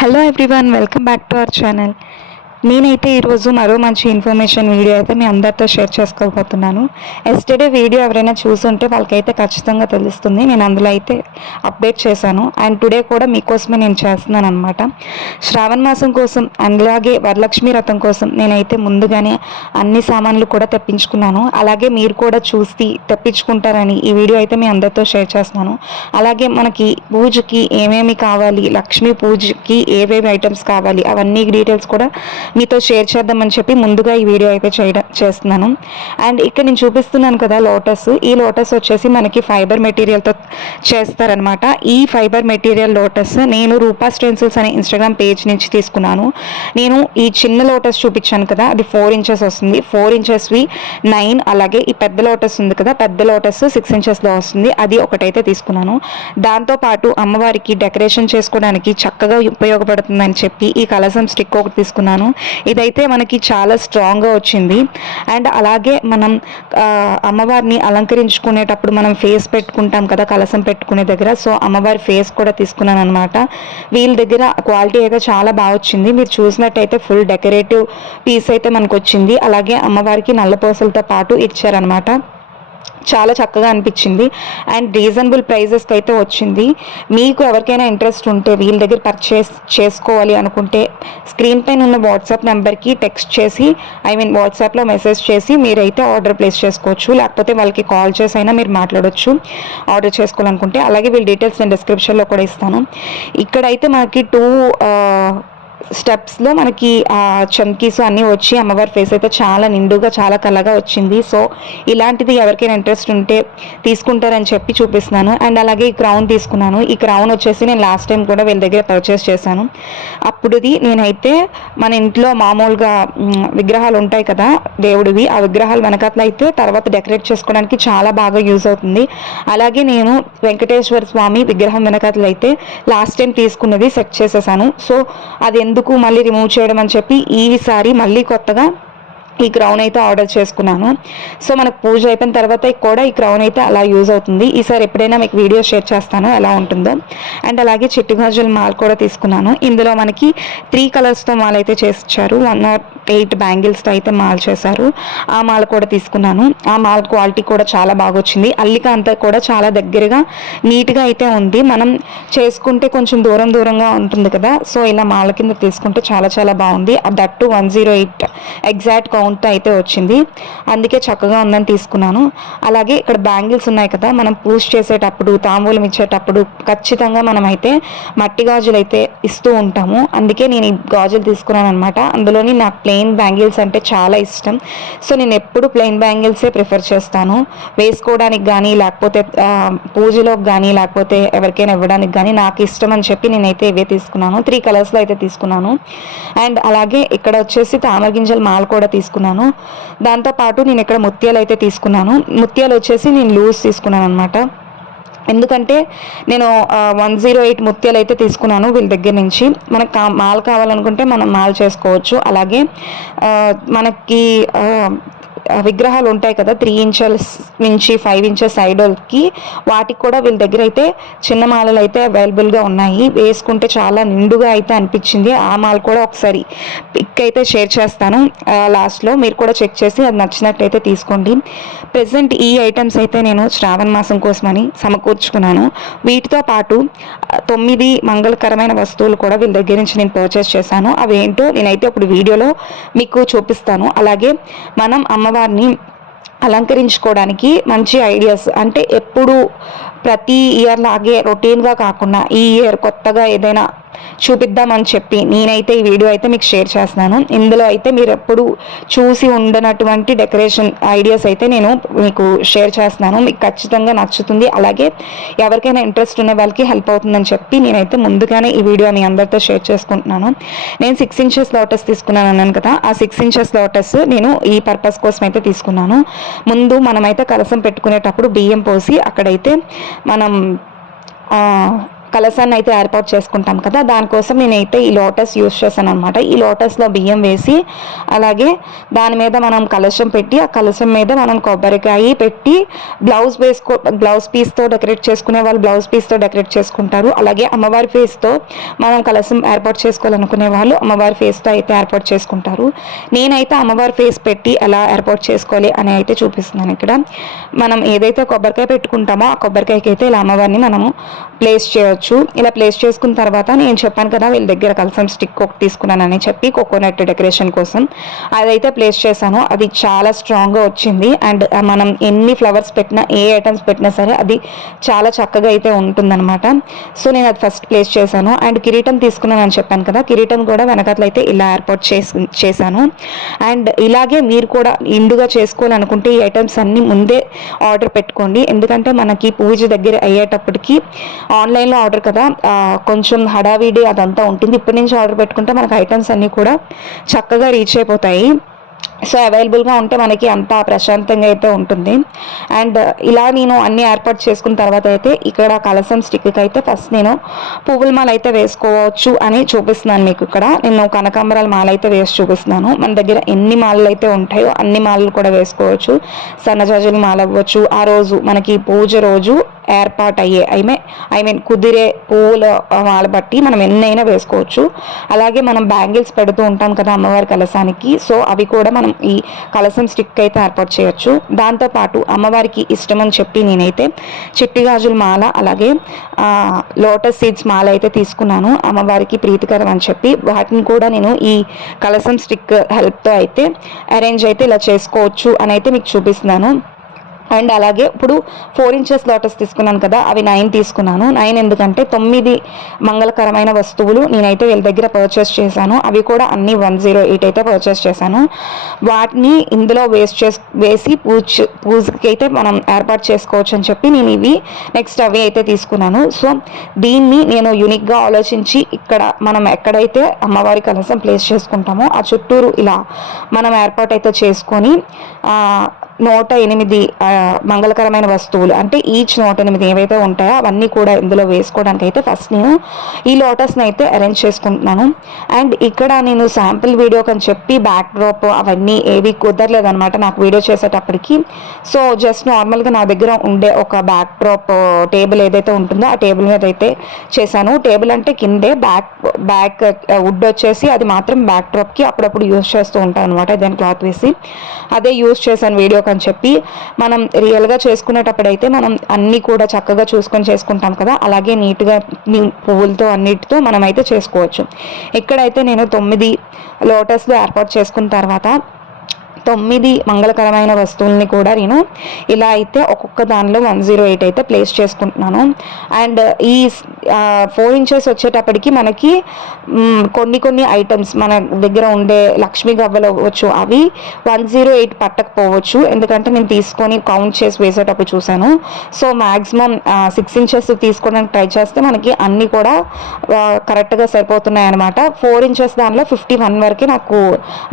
Hello everyone, welcome back to our channel. నేనైతే ఈరోజు మరో మంచి ఇన్ఫర్మేషన్ వీడియో అయితే మీ అందరితో షేర్ చేసుకోబోతున్నాను. ఎస్టర్డే వీడియో ఎవరైనా చూసుంటే వాళ్ళకైతే ఖచ్చితంగా తెలుస్తుంది. నేను అందులో అయితే అప్డేట్ చేశాను అండ్ టుడే కూడా మీకోసమే నేను చేస్తున్నాను అనమాట. శ్రావణ మాసం కోసం అండ్ అలాగే వరలక్ష్మి వ్రతం కోసం నేనైతే ముందుగానే అన్ని సామాన్లు కూడా తెప్పించుకున్నాను. అలాగే మీరు కూడా చూసి తెప్పించుకుంటారని ఈ వీడియో అయితే మీ అందరితో షేర్ చేస్తున్నాను. అలాగే మనకి పూజకి ఏమేమి కావాలి, లక్ష్మీ పూజకి ఏవేవి ఐటమ్స్ కావాలి, అవన్నీ డీటెయిల్స్ కూడా మీతో షేర్ చేద్దామని చెప్పి ముందుగా ఈ వీడియో అయితే చేస్తున్నాను. అండ్ ఇక్కడ నేను చూపిస్తున్నాను కదా లోటస్, ఈ లోటస్ వచ్చేసి మనకి ఫైబర్ మెటీరియల్తో చేస్తారనమాట. ఈ ఫైబర్ మెటీరియల్ లోటస్ నేను రూపా స్టెన్సిల్స్ అనే ఇన్స్టాగ్రామ్ పేజ్ నుంచి తీసుకున్నాను. నేను ఈ చిన్న లోటస్ చూపించాను కదా, అది 4 ఇంచెస్ వస్తుంది. 4 ఇంచెస్వి 9, అలాగే ఈ పెద్ద లోటస్ ఉంది కదా, పెద్ద లోటస్ 6 ఇంచెస్లో వస్తుంది. అది ఒకటైతే తీసుకున్నాను. దాంతోపాటు అమ్మవారికి డెకరేషన్ చేసుకోవడానికి చక్కగా ఉపయోగపడుతుందని చెప్పి ఈ కలసం స్టిక్ ఒకటి తీసుకున్నాను. ఇదైతే మనకి చాలా స్ట్రాంగ్గా వచ్చింది. అండ్ అలాగే మనం అమ్మవారిని అలంకరించుకునేటప్పుడు మనం ఫేస్ పెట్టుకుంటాం కదా కలసం పెట్టుకునే దగ్గర, సో అమ్మవారి ఫేస్ కూడా తీసుకున్నాను అనమాట. వీళ్ళ దగ్గర క్వాలిటీ అయితే చాలా బాగా వచ్చింది. మీరు చూసినట్టయితే ఫుల్ డెకరేటివ్ పీస్ అయితే మనకు వచ్చింది. అలాగే అమ్మవారికి నల్లపూసలతో పాటు ఇచ్చారనమాట. చాలా చక్కగా అనిపించింది అండ్ రీజనబుల్ ప్రైజెస్కి అయితే వచ్చింది. మీకు ఎవరికైనా ఇంట్రెస్ట్ ఉంటే వీళ్ళ దగ్గర పర్చేస్ చేసుకోవాలి అనుకుంటే స్క్రీన్ పైన ఉన్న వాట్సాప్ నెంబర్కి టెక్స్ట్ చేసి వాట్సాప్లో మెసేజ్ చేసి మీరైతే ఆర్డర్ ప్లేస్ చేసుకోవచ్చు. లేకపోతే వాళ్ళకి కాల్ చేసి అయినా మీరు మాట్లాడవచ్చు ఆర్డర్ చేసుకోవాలనుకుంటే. అలాగే వీళ్ళ డీటెయిల్స్ నేను డిస్క్రిప్షన్లో కూడా ఇస్తాను. ఇక్కడైతే మనకి 2 స్టెప్స్లో మనకి చమ్కీస్ అన్నీ వచ్చి అమ్మవారి ఫేస్ అయితే చాలా నిండుగా చాలా కలగా వచ్చింది. సో ఇలాంటిది ఎవరికైనా ఇంట్రెస్ట్ ఉంటే తీసుకుంటారని చెప్పి చూపిస్తున్నాను. అండ్ అలాగే ఈ క్రౌన్ తీసుకున్నాను. ఈ క్రౌన్ వచ్చేసి నేను లాస్ట్ టైం కూడా వీళ్ళ దగ్గర పర్చేస్ చేశాను. అప్పుడుది నేనైతే మన ఇంట్లో మామూలుగా విగ్రహాలు ఉంటాయి కదా దేవుడివి, ఆ విగ్రహాలు వెనకాతలు అయితే తర్వాత డెకరేట్ చేసుకోవడానికి చాలా బాగా యూజ్ అవుతుంది. అలాగే నేను వెంకటేశ్వర స్వామి విగ్రహం వెనకాతలు అయితే లాస్ట్ టైం తీసుకున్నది సెట్ చేసేసాను. సో అది ఎందుకు మళ్ళీ రిమూవ్ చేయడం అని చెప్పి ఈసారి మళ్ళీ కొత్తగా ఈ క్రౌన్ అయితే ఆర్డర్ చేసుకున్నాను. సో మనకు పూజ అయిపోయిన తర్వాత కూడా ఈ క్రౌన్ అయితే అలా యూజ్ అవుతుంది. ఈసారి ఎప్పుడైనా మీకు వీడియో షేర్ చేస్తాను ఎలా ఉంటుందో. అండ్ అలాగే చిట్టి గాజుల మాల్ కూడా తీసుకున్నాను. ఇందులో మనకి 3 కలర్స్తో మాల్ అయితే చేసిచ్చారు. 108 బ్యాంగిల్స్తో అయితే మాల్ చేశారు. ఆ మాల్ కూడా తీసుకున్నాను. ఆ మాల్ క్వాలిటీ కూడా చాలా బాగా వచ్చింది. అల్లిక అంతా కూడా చాలా దగ్గరగా నీట్గా అయితే ఉంది. మనం చేసుకుంటే కొంచెం దూరంగా ఉంటుంది కదా, సో ఇలా మాల కింద తీసుకుంటే చాలా చాలా బాగుంది. దట్టు 108 ఎగ్జాక్ట్ కౌంట్ అయితే వచ్చింది. అందుకే చక్కగా ఉందని తీసుకున్నాను. అలాగే ఇక్కడ బ్యాంగిల్స్ ఉన్నాయి కదా, మనం పూజ చేసేటప్పుడు తాంబూలం ఇచ్చేటప్పుడు ఖచ్చితంగా మనం అయితే మట్టి గాజులు అయితే ఇస్తూ ఉంటాము. అందుకే నేను ఈ గాజులు తీసుకున్నాను అనమాట. అందులోని నాకు ప్లెయిన్ బ్యాంగిల్స్ అంటే చాలా ఇష్టం. సో నేను ఎప్పుడు ప్లెయిన్ బ్యాంగిల్సే ప్రిఫర్ చేస్తాను వేసుకోవడానికి కానీ, లేకపోతే పూజలోకి కానీ, లేకపోతే ఎవరికైనా ఇవ్వడానికి కానీ నాకు ఇష్టం అని చెప్పి నేనైతే ఇవే తీసుకున్నాను. 3 కలర్స్లో అయితే తీసుకున్నాను. అండ్ అలాగే ఇక్కడ వచ్చేసి తామర గింజల మాల కూడా తీసుకున్నాను. దాంతోపాటు నేను ఇక్కడ ముత్యాలు అయితే తీసుకున్నాను. ముత్యాలు వచ్చేసి నేను లూజ్ తీసుకున్నాను అనమాట. ఎందుకంటే నేను 108 ముత్యాలు అయితే తీసుకున్నాను వీళ్ళ దగ్గర నుంచి. మనకు మాల్ కావాలనుకుంటే మనం మాల్ చేసుకోవచ్చు. అలాగే మనకి విగ్రహాలు ఉంటాయి కదా 3 ఇంచెస్ నుంచి 5 ఇంచెస్ సైడ్కి, వాటికి కూడా వీళ్ళ దగ్గర అయితే చిన్న మాలలు అయితే అవైలబుల్గా ఉన్నాయి. వేసుకుంటే చాలా నిండుగా అయితే అనిపించింది. ఆ మాల కూడా ఒకసారి పిక్ అయితే షేర్ చేస్తాను లాస్ట్లో, మీరు కూడా చెక్ చేసి అది నచ్చినట్లయితే తీసుకోండి. ప్రెసెంట్ ఈ ఐటమ్స్ అయితే నేను శ్రావణ మాసం కోసమని సమకూర్చుకున్నాను. వీటితో పాటు 9 మంగళకరమైన వస్తువులు కూడా వీళ్ళ దగ్గర నుంచి నేను పర్చేస్ చేశాను. అవి ఏంటో నేనైతే ఇప్పుడు వీడియోలో మీకు చూపిస్తాను. అలాగే మనం అమ్మవారిని అలంకరించుకోవడానికి మంచి ఐడియాస్, అంటే ఎప్పుడు ప్రతి ఇయర్ లాగే రొటీన్గా కాకుండా ఈ ఇయర్ కొత్తగా ఏదైనా చూపిద్దామని చెప్పి నేనైతే ఈ వీడియో అయితే మీకు షేర్ చేస్తున్నాను. ఇందులో అయితే మీరు ఎప్పుడు చూసి ఉండనటువంటి డెకరేషన్ ఐడియాస్ అయితే నేను మీకు షేర్ చేస్తున్నాను. మీకు ఖచ్చితంగా నచ్చుతుంది. అలాగే ఎవరికైనా ఇంట్రెస్ట్ ఉన్న వాళ్ళకి హెల్ప్ అవుతుందని చెప్పి నేనైతే ముందుగానే ఈ వీడియో మీ అందరితో షేర్ చేసుకుంటున్నాను. నేను 6 ఇంచెస్ లోటస్ తీసుకున్నాను అన్నాను కదా, ఆ 6 ఇంచెస్ లోటస్ నేను ఈ పర్పస్ కోసం అయితే తీసుకున్నాను. ముందు మనమైతే కలసం పెట్టుకునేటప్పుడు బియ్యం పోసి అక్కడైతే మనం కలసాన్ని అయితే ఏర్పాటు చేసుకుంటాం కదా, దానికోసం నేనైతే ఈ లోటస్ యూస్ చేశాను అనమాట. ఈ లోటస్లో బియ్యం వేసి అలాగే దాని మీద మనం కలశం పెట్టి ఆ కలశం మీద మనం కొబ్బరికాయ పెట్టి బ్లౌజ్ పీస్తో డెకరేట్ చేసుకునే వాళ్ళు బ్లౌజ్ పీస్తో డెకరేట్ చేసుకుంటారు. అలాగే అమ్మవారి ఫేస్తో మనం కలశం ఏర్పాటు చేసుకోవాలనుకునే వాళ్ళు అమ్మవారి ఫేస్తో అయితే ఏర్పాటు చేసుకుంటారు. నేనైతే అమ్మవారి ఫేస్ పెట్టి ఎలా ఏర్పాటు చేసుకోవాలి అని అయితే చూపిస్తున్నాను. ఇక్కడ మనం ఏదైతే కొబ్బరికాయ పెట్టుకుంటామో ఆ కొబ్బరికాయకి అయితే ఇలా అమ్మవారిని మనము ప్లేస్ చేయొచ్చు. ఇలా ప్లేస్ చేసుకున్న తర్వాత నేను చెప్పాను కదా వీళ్ళ దగ్గర కలసం స్టిక్ ఒకటి తీసుకున్నానని చెప్పి కోకోనట్ డెకరేషన్ కోసం, అదైతే ప్లేస్ చేశాను. అది చాలా స్ట్రాంగ్గా వచ్చింది. అండ్ మనం ఎన్ని ఫ్లవర్స్ పెట్టినా ఏ ఐటమ్స్ పెట్టినా సరే అది చాలా చక్కగా అయితే ఉంటుందన్నమాట. సో నేను అది ఫస్ట్ ప్లేస్ చేశాను. అండ్ కిరీటం తీసుకున్నానని చెప్పాను కదా, కిరీటం కూడా వెనకట్ల అయితే ఇలా ఏర్పాటు చేశాను. అండ్ ఇలాగే మీరు కూడా ఇండుగా చేసుకోవాలనుకుంటే ఈ ఐటమ్స్ అన్నీ ముందే ఆర్డర్ పెట్టుకోండి. ఎందుకంటే మనకి పూజ దగ్గర అయ్యేటప్పటికి ఆన్లైన్లో ఆర్డర్ కదా, కొంచెం హడావిడి అదంతా ఉంటుంది. ఇప్పటి నుంచి ఆర్డర్ పెట్టుకుంటే మనకు ఐటమ్స్ అన్నీ కూడా చక్కగా రీచ్ అయిపోతాయి. సో అవైలబుల్గా ఉంటే మనకి అంత ప్రశాంతంగా అయితే ఉంటుంది. అండ్ ఇలా నేను అన్నీ ఏర్పాటు చేసుకున్న తర్వాత అయితే ఇక్కడ కలసం స్టిక్కి అయితే ఫస్ట్ నేను పువ్వుల మాల అయితే వేసుకోవచ్చు అని చూపిస్తున్నాను మీకు. ఇక్కడ నేను కనకాంబరాల మాల అయితే వేసి చూపిస్తున్నాను. మన దగ్గర ఎన్ని మాలలు అయితే ఉంటాయో అన్ని మాలలు కూడా వేసుకోవచ్చు. సన్నజాజుల మాల అవ్వచ్చు. ఆ రోజు మనకి పూజ రోజు ఏర్పాటు అయ్యే ఐ మీన్ కుదిరే పువ్వుల మాల బట్టి మనం ఎన్నైనా వేసుకోవచ్చు. అలాగే మనం బ్యాంగిల్స్ పెడుతూ ఉంటాం కదా అమ్మవారి కలసానికి, సో అవి కూడా మనం ఈ కలసం స్టిక్ అయితే ఏర్పాటు చేయొచ్చు. దాంతోపాటు అమ్మవారికి ఇష్టం అని చెప్పి నేనైతే చిట్టి గాజుల మాల అలాగే లోటస్ సీడ్స్ మాల అయితే తీసుకున్నాను. అమ్మవారికి ప్రీతికరం అని చెప్పి వాటిని కూడా నేను ఈ కలసం స్టిక్ హెల్ప్తో అయితే అరేంజ్ అయితే ఇలా చేసుకోవచ్చు అని అయితే మీకు చూపిస్తున్నాను. అండ్ అలాగే ఇప్పుడు 4 ఇంచెస్ లోటస్ తీసుకున్నాను కదా, అవి 9 తీసుకున్నాను. 9 ఎందుకంటే 9 మంగళకరమైన వస్తువులు నేనైతే వీళ్ళ దగ్గర పర్చేస్ చేశాను. అవి కూడా అన్ని 108 అయితే పర్చేస్ చేశాను. వాటిని ఇందులో వేసి పూజకి అయితే మనం ఏర్పాటు చేసుకోవచ్చు అని చెప్పి నేను ఇవి నెక్స్ట్ అవి అయితే తీసుకున్నాను. సో దీన్ని నేను యూనిక్గా ఆలోచించి ఇక్కడ మనం ఎక్కడైతే అమ్మవారి కలసం ప్లేస్ చేసుకుంటామో ఆ చుట్టూరు ఇలా మనం ఏర్పాటు అయితే చేసుకొని 108 మంగళకరమైన వస్తువులు అంటే ఈచ్ 108 ఏవైతే ఉంటాయో అవన్నీ కూడా ఇందులో వేసుకోవడానికి అయితే ఫస్ట్ నేను ఈ లోటస్ని అయితే అరేంజ్ చేసుకుంటున్నాను. అండ్ ఇక్కడ నేను శాంపిల్ వీడియోకి అని చెప్పి బ్యాక్ డ్రాప్ అవన్నీ ఏవి కుదరలేదు అనమాట నాకు వీడియో చేసేటప్పటికి. సో జస్ట్ నార్మల్గా నా దగ్గర ఉండే ఒక బ్యాక్ డ్రాప్ టేబుల్ ఏదైతే ఉంటుందో ఆ టేబుల్ మీద అయితే చేశాను. టేబుల్ అంటే కిందే బ్యాక్ వుడ్ వచ్చేసి అది మాత్రం బ్యాక్ డ్రాప్కి అప్పుడప్పుడు యూజ్ చేస్తూ ఉంటాను అనమాట. దాని క్లాత్ వేసి అదే యూజ్ చేశాను వీడియోకి అని చెప్పి. మనం రియల్గా చేసుకునేటప్పుడు అయితే మనం అన్నీ కూడా చక్కగా చూసుకొని చేసుకుంటాం కదా, అలాగే నీట్గా పువ్వులతో అన్నిటితో మనం అయితే చేసుకోవచ్చు. ఇక్కడైతే నేను 9 లోటస్లు ఏర్పాటు చేసుకున్న తర్వాత 9 మంగళకరమైన వస్తువుల్ని కూడా నేను ఇలా అయితే ఒక్కొక్క దానిలో 108 అయితే ప్లేస్ చేసుకుంటున్నాను. అండ్ ఈ 4 ఇంచెస్ వచ్చేటప్పటికి మనకి కొన్ని ఐటమ్స్ మన దగ్గర ఉండే లక్ష్మీ గవ్వలు అవ్వచ్చు, అవి 108 పట్టకపోవచ్చు. ఎందుకంటే నేను తీసుకొని కౌంట్ చేసి వేసేటప్పుడు చూశాను. సో మ్యాక్సిమం 6 ఇంచెస్ తీసుకోవడానికి ట్రై చేస్తే మనకి అన్నీ కూడా కరెక్ట్గా సరిపోతున్నాయి అనమాట. 4 ఇంచెస్ దానిలో 51 వరకే నాకు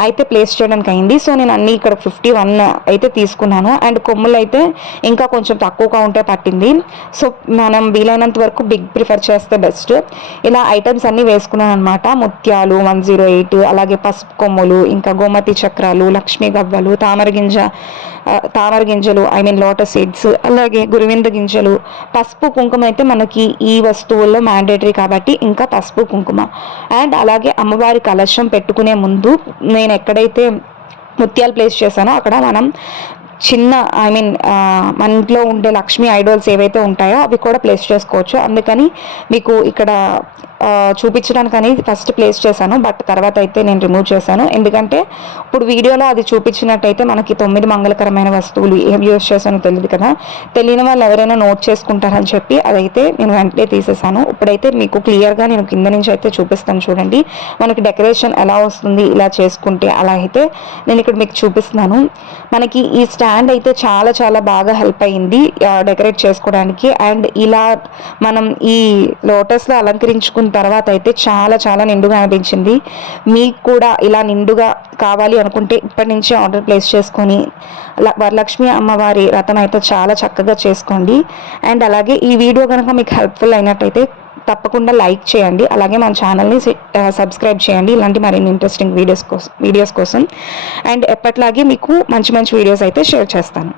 అయితే ప్లేస్ చేయడానికి అయింది. సో నేను అన్నీ ఇక్కడ 51 అయితే తీసుకున్నాను. అండ్ కొమ్ములు అయితే ఇంకా కొంచెం తక్కువగా ఉంటే పట్టింది. సో మనం వీలైనంత వరకు బిగ్ ప్రిఫర్ చేస్తే బెస్ట్. ఇలా ఐటమ్స్ అన్నీ వేసుకున్నాను అనమాట. ముత్యాలు 108, అలాగే పసుపు కొమ్ములు, ఇంకా గోమతి చక్రాలు, లక్ష్మీ గవ్వలు, తామర గింజలు ఐ మీన్ లోటస్ సీడ్స్, అలాగే గురువింద గింజలు, పసుపు కుంకుమ అయితే మనకి ఈ వస్తువుల్లో మ్యాండేటరీ కాబట్టి ఇంకా పసుపు కుంకుమ. అండ్ అలాగే అమ్మవారి కలశం పెట్టుకునే ముందు నేను ఎక్కడైతే ముత్యాలు ప్లేస్ చేశానో అక్కడ మనం చిన్న ఐ మీన్ మన ఇంట్లో ఉండే లక్ష్మీ ఐడల్స్ ఏవైతే ఉంటాయో అవి కూడా ప్లేస్ చేసుకోవచ్చు. అందుకని మీకు ఇక్కడ చూపించడానికి అనేది ఫస్ట్ ప్లేస్ చేశాను, బట్ తర్వాత అయితే నేను రిమూవ్ చేశాను. ఎందుకంటే ఇప్పుడు వీడియోలో అది చూపించినట్టయితే మనకి 9 మంగళకరమైన వస్తువులు ఏం యూజ్ చేశానో తెలియదు కదా, తెలియని వాళ్ళు ఎవరైనా నోట్ చేసుకుంటారని చెప్పి అదైతే నేను వెంటనే తీసేసాను. ఇప్పుడైతే మీకు క్లియర్గా నేను కింద నుంచి అయితే చూపిస్తాను చూడండి, మనకి డెకరేషన్ ఎలా వస్తుంది ఇలా చేసుకుంటే. అలా అయితే నేను ఇక్కడ మీకు చూపిస్తున్నాను. మనకి ఈ స్టాండ్ అయితే చాలా చాలా బాగా హెల్ప్ అయ్యింది డెకరేట్ చేసుకోవడానికి. అండ్ ఇలా మనం ఈ లోటస్లో అలంకరించుకున్న తర్వాత అయితే చాలా చాలా నిండుగా అనిపించింది. మీకు కూడా ఇలా నిండుగా కావాలి అనుకుంటే ఇప్పటి నుంచి ఆర్డర్ ప్లేస్ చేసుకొని వరలక్ష్మి అమ్మవారి వ్రతం అయితే చాలా చక్కగా చేసుకోండి. అండ్ అలాగే ఈ వీడియో కనుక మీకు హెల్ప్ఫుల్ అయినట్టయితే తప్పకుండా లైక్ చేయండి. అలాగే మన ఛానల్ని సబ్స్క్రైబ్ చేయండి ఇలాంటి మరిన్ని ఇంట్రెస్టింగ్ వీడియోస్ కోసం. అండ్ ఎప్పట్లాగే మీకు మంచి మంచి వీడియోస్ అయితే షేర్ చేస్తాను.